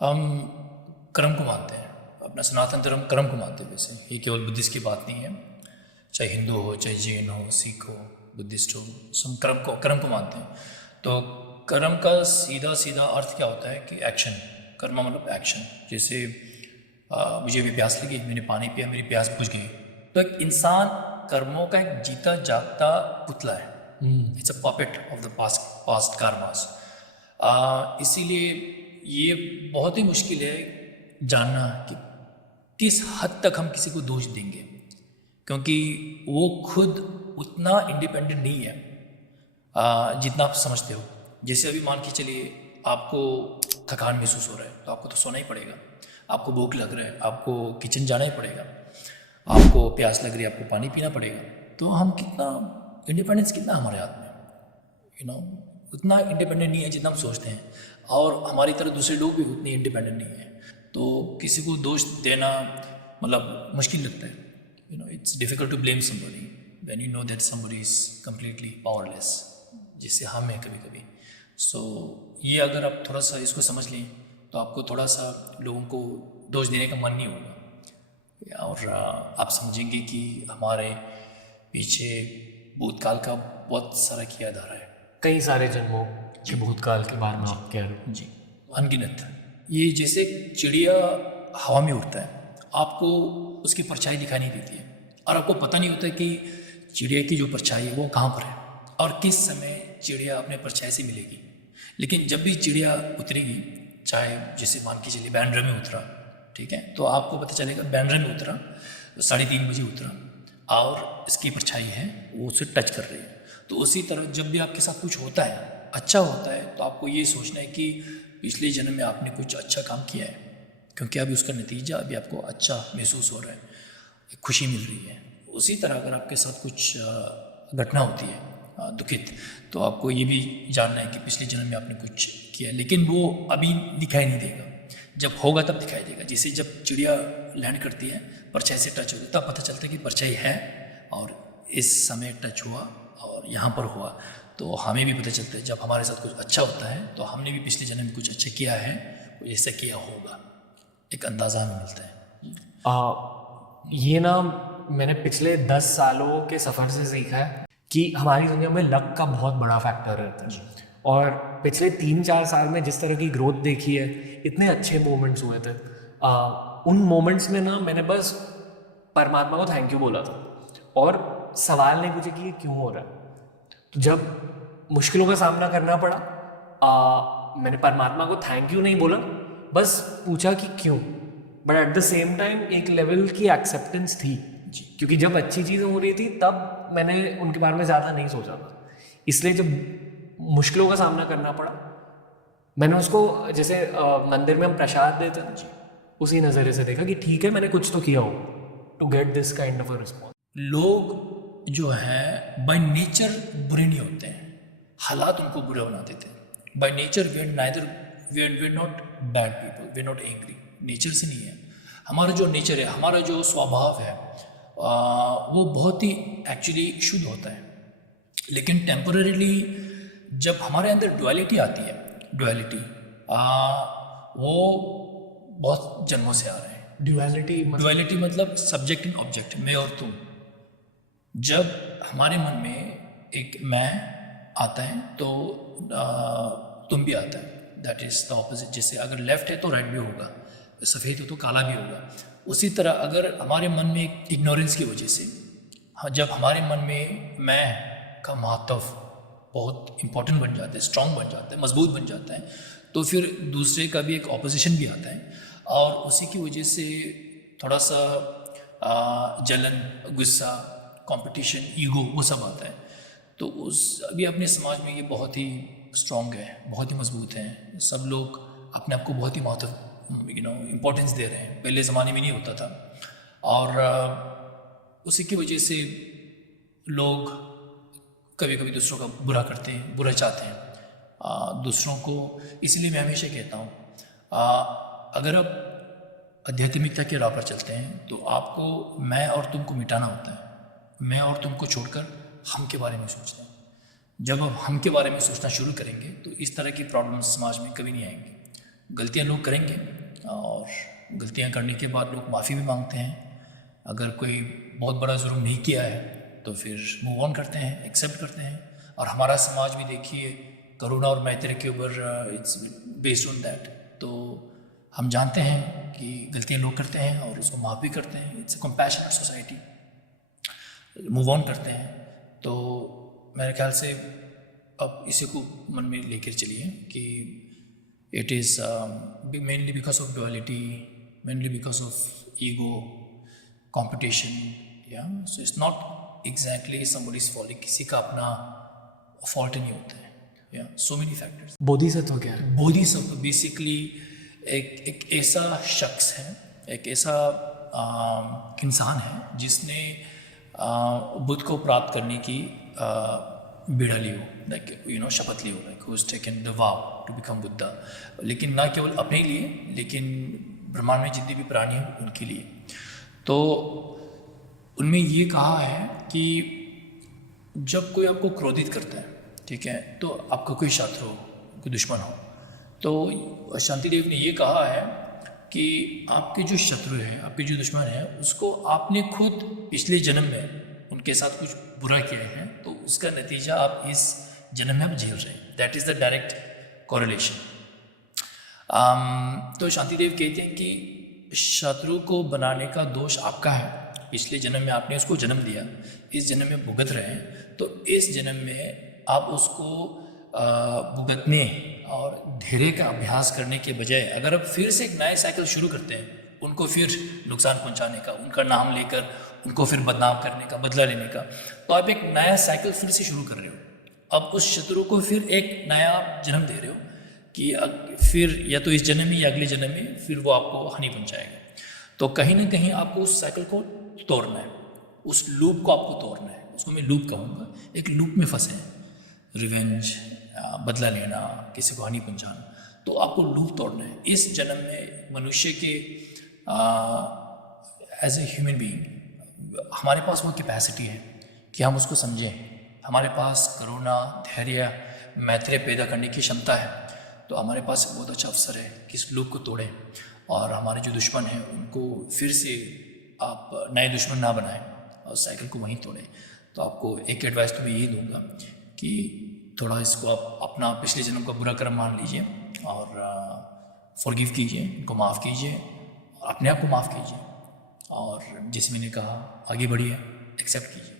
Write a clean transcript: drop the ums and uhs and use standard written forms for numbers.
हम कर्म को मानते हैं, अपना सनातन धर्म कर्म को मानते हैं। वैसे ये केवल बुद्धिस्ट की बात नहीं है, चाहे हिंदू हो, चाहे जैन हो, सिख हो, बुद्धिस्ट हो, सब कर्म को मानते हैं। तो कर्म का सीधा सीधा अर्थ क्या होता है कि एक्शन। कर्म मतलब एक्शन। जैसे मुझे भी प्यास लगी, मैंने पानी पिया, मेरी प्यास बुझ गई। तो एक इंसान कर्मों का एक जीता जागता पुतला है। It's a puppet of the past karmas. इसीलिए ये बहुत ही मुश्किल है जानना कि किस हद तक हम किसी को दोष देंगे, क्योंकि वो खुद उतना इंडिपेंडेंट नहीं है जितना आप समझते हो। जैसे अभी मान के चलिए आपको थकान महसूस हो रहा है तो आपको तो सोना ही पड़ेगा, आपको भूख लग रहा है आपको किचन जाना ही पड़ेगा, आपको प्यास लग रही है आपको पानी पीना पड़ेगा। तो हम कितना इंडिपेंडेंस कितना हमारे हाथ में, उतना इंडिपेंडेंट नहीं है जितना हम सोचते हैं। और हमारी तरह दूसरे लोग भी उतने इंडिपेंडेंट नहीं है। तो किसी को दोष देना मतलब मुश्किल लगता है। It's difficult to blame somebody when you know that somebody is completely powerless, जिससे हम हैं कभी कभी। सो ये अगर आप थोड़ा सा इसको समझ लें तो आपको थोड़ा सा लोगों को दोष देने का मन नहीं होगा, और आप समझेंगे कि हमारे पीछे भूतकाल का बहुत सारा किया जा रहा है। कई सारे जन्मों के भूतकाल के बारे में आप कह रहे हो। जी, अनगिनत। ये जैसे चिड़िया हवा में उड़ता है, आपको उसकी परछाई दिखाई नहीं देती है, और आपको पता नहीं होता कि चिड़िया की जो परछाई है वो कहाँ पर है और किस समय चिड़िया अपने परछाई से मिलेगी। लेकिन जब भी चिड़िया उतरेगी, चाहे जैसे मान के चलिए बैंड्रा में उतरा, ठीक है, तो आपको पता चलेगा बैंड्रा में उतरा तो 3:30 बजे उतरा और इसकी परछाई है वो उसे टच कर रही है। तो उसी तरह जब भी आपके साथ कुछ होता है, अच्छा होता है, तो आपको ये सोचना है कि पिछले जन्म में आपने कुछ अच्छा काम किया है, क्योंकि अभी उसका नतीजा अभी आपको अच्छा महसूस हो रहा है, खुशी मिल रही है। उसी तरह अगर आपके साथ कुछ घटना होती है दुखित, तो आपको ये भी जानना है कि पिछले जन्म में आपने कुछ किया, लेकिन वो अभी दिखाई नहीं देगा, जब होगा तब दिखाई देगा। जैसे जब चिड़िया लैंड करती है, परछाई से टच होती है, तब पता चलता है कि परछाई है और इस समय टच हुआ और यहाँ पर हुआ। तो हमें भी पता चलता है जब हमारे साथ कुछ अच्छा होता है तो हमने भी पिछले जन्म में कुछ अच्छा किया है, कुछ ऐसा किया होगा, एक अंदाज़ा हमें मिलता है। ये ना मैंने पिछले 10 सालों के सफ़र से सीखा है कि हमारी दुनिया में लक का बहुत बड़ा फैक्टर रहता है। और पिछले 3-4 साल में जिस तरह की ग्रोथ देखी है, इतने अच्छे मोमेंट्स हुए थे। उन मोमेंट्स में ना मैंने बस परमात्मा को थैंक यू बोला था और सवाल नहीं पूछे कि ये क्यों हो रहा है। तो जब मुश्किलों का सामना करना पड़ा, मैंने परमात्मा को थैंक यू नहीं बोला, बस पूछा कि क्यों। But at the same time एक लेवल की एक्सेप्टेंस थी जी, क्योंकि जब अच्छी चीज़ें हो रही थी तब मैंने उनके बारे में ज़्यादा नहीं सोचा था। इसलिए जब मुश्किलों का सामना करना पड़ा, मैंने उसको जैसे मंदिर में हम प्रसाद देते हैं, उसी नज़रिए से देखा कि ठीक है, मैंने कुछ तो किया हो to get this kind of a response. लोग जो है बाय नेचर बुरे नहीं होते हैं, हालात उनको बुरे बना देते हैं। By nature we are not bad people, we are not angry. Nature से नहीं है, हमारा जो नेचर है, हमारा जो स्वभाव है, वो बहुत ही एक्चुअली शुद्ध होता है। लेकिन टेम्पररीली जब हमारे अंदर डुअलिटी आती है, डुअलिटी वो बहुत जन्मों से आ रहे हैं। डुअलिटी मतलब सब्जेक्ट एंड ऑब्जेक्ट, मैं और तुम। जब हमारे मन में एक मैं आता है तो तुम भी आता है, दैट इज़ द ऑपोजिट। जैसे अगर लेफ्ट है तो राइट भी होगा, सफ़ेद हो तो काला भी होगा। उसी तरह अगर हमारे मन में एक इग्नोरेंस की वजह से, जब हमारे मन में मैं का महत्व बहुत इम्पोर्टेंट बन जाता है, स्ट्रॉन्ग बन जाता है, मजबूत बन जाता है, तो फिर दूसरे का भी एक ऑपोजिशन भी आता है, और उसी की वजह से थोड़ा सा जलन, गुस्सा, कंपटीशन, ईगो, वो सब आता है। तो अभी अपने समाज में ये बहुत ही स्ट्रॉन्ग है, बहुत ही मजबूत है। सब लोग अपने आप को बहुत ही महत्व इम्पोर्टेंस दे रहे हैं, पहले ज़माने में नहीं होता था। और उसी की वजह से लोग कभी कभी दूसरों का बुरा करते हैं, बुरा चाहते हैं दूसरों को। इसलिए मैं हमेशा कहता हूँ, अगर आप आध्यात्मिकता के राह पर चलते हैं तो आपको मैं और तुमको मिटाना होता है। मैं और तुमको छोड़कर हम के बारे में सोचते हैं। जब आप हम के बारे में सोचना शुरू करेंगे तो इस तरह की प्रॉब्लम्स समाज में कभी नहीं आएंगी। गलतियाँ लोग करेंगे और गलतियाँ करने के बाद लोग माफ़ी भी मांगते हैं। अगर कोई बहुत बड़ा जुर्म नहीं किया है तो फिर मूव ऑन करते हैं, एक्सेप्ट करते हैं। और हमारा समाज भी देखिए करुणा और मैत्री के ऊपर इट्स बेस्ड ऑन दैट। तो हम जानते हैं कि गलतियाँ लोग करते हैं और उसको माफ़ भी करते हैं। It's a compassionate society, move on करते हैं। तो मेरे ख्याल से अब इसी को मन में लेकर चलिए कि it is mainly because of duality, mainly because of ego, competition, या so it's not exactly somebody's fault, किसी का अपना फॉल्ट नहीं होता है। या सो मेनी फैक्टर्स। बोधिसत्व क्या है? बोधिसत्व बेसिकली एक ऐसा शख्स है, एक ऐसा इंसान है जिसने बुद्ध को प्राप्त करने की बीड़ा ली हो, लाइक शपथ ली हो, like who has taken the vow to become Buddha. लेकिन ना केवल अपने लिए, लेकिन ब्रह्मांड में जितने भी प्राणी हैं उनके लिए। तो उनमें ये कहा है कि जब कोई आपको क्रोधित करता है, ठीक है, तो आपका कोई शत्रु हो, कोई दुश्मन हो, तो शांतिदेव ने ये कहा है कि आपके जो शत्रु है, आपके जो दुश्मन है, उसको आपने खुद पिछले जन्म में उनके साथ कुछ बुरा किया है, तो उसका नतीजा आप इस जन्म में आप झेल रहे हैं। That is the direct correlation. तो शांतिदेव कहते हैं कि शत्रु को बनाने का दोष आपका है। पिछले जन्म में आपने उसको जन्म दिया, इस जन्म में भुगत रहे हैं, तो इस जन्म में आप उसको भुगतने और धैर्य का अभ्यास करने के बजाय अगर आप फिर से एक नया साइकिल शुरू करते हैं, उनको फिर नुकसान पहुंचाने का, उनका नाम लेकर उनको फिर बदनाम करने का, बदला लेने का, तो आप एक नया साइकिल फिर से शुरू कर रहे हो। अब उस शत्रु को फिर एक नया जन्म दे रहे हो कि फिर या तो इस जन्म में या अगले जन्म में फिर वो आपको हानि पहुंचाएगा। तो कहीं ना कहीं आपको उस साइकिल को तोड़ना है, उस लूप को आपको तोड़ना है। उसको मैं लूप कहूँगा। एक लूप में फंसे हैं, रिवेंज, बदला लेना, किसी को हानि पहुंचाना, तो आपको लूप तोड़ना है। इस जन्म में मनुष्य के एज ए ह्यूमन बीइंग हमारे पास वो कैपेसिटी है कि हम उसको समझें। हमारे पास करुणा, धैर्य, मैत्री पैदा करने की क्षमता है। तो हमारे पास एक बहुत अच्छा अवसर है कि इस लूप को तोड़ें और हमारे जो दुश्मन हैं उनको फिर से आप नए दुश्मन ना बनाएं और साइकिल को वहीं तोड़ें। तो आपको एक एडवाइस तो मैं यही दूंगा कि थोड़ा इसको आप अपना पिछले जन्म का बुरा कर्म मान लीजिए और फॉरगिव कीजिए, इनको माफ़ कीजिए और अपने आप को माफ़ कीजिए और जैसे मैंने कहा आगे बढ़िए, एक्सेप्ट कीजिए।